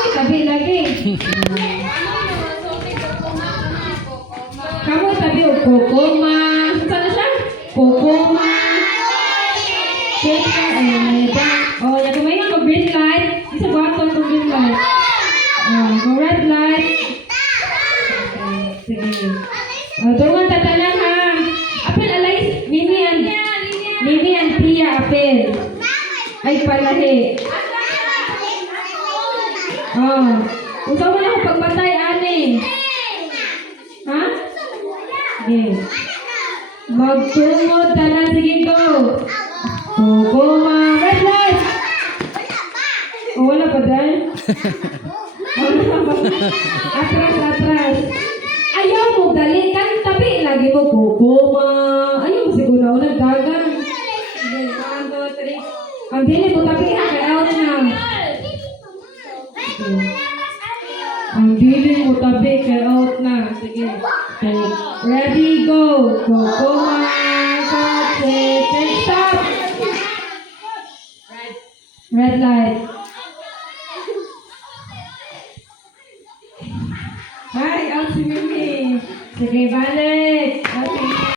Kamoy tabi lagi. Kamoy tabi o kokoma. Saan na siya? Kokoma. Kaya oh, ya kumay nga ko green light. Isa button ko green light. Go red light. Sige. Tungan tatanan ha. Apel alay Mimi and Pia apel. Ay palahi. Usaw mo na ako pagpatay, ani. Ha? Sige. Magtungod tanan, sige go. Kokoma, red light. Wala pa dahil? Atras. Ayaw mo dali, kan tabi lagi mo kokoma. Ayaw mo siguro na dagan. 1, 2, 3. Ang dili mo tabi ha, kaya out na. Ang dili mo tabi, kaya out na. Sige. Ready, go. Kokoma, stop. Red light. Hi, out si Mimi. Sige, balik. Okay.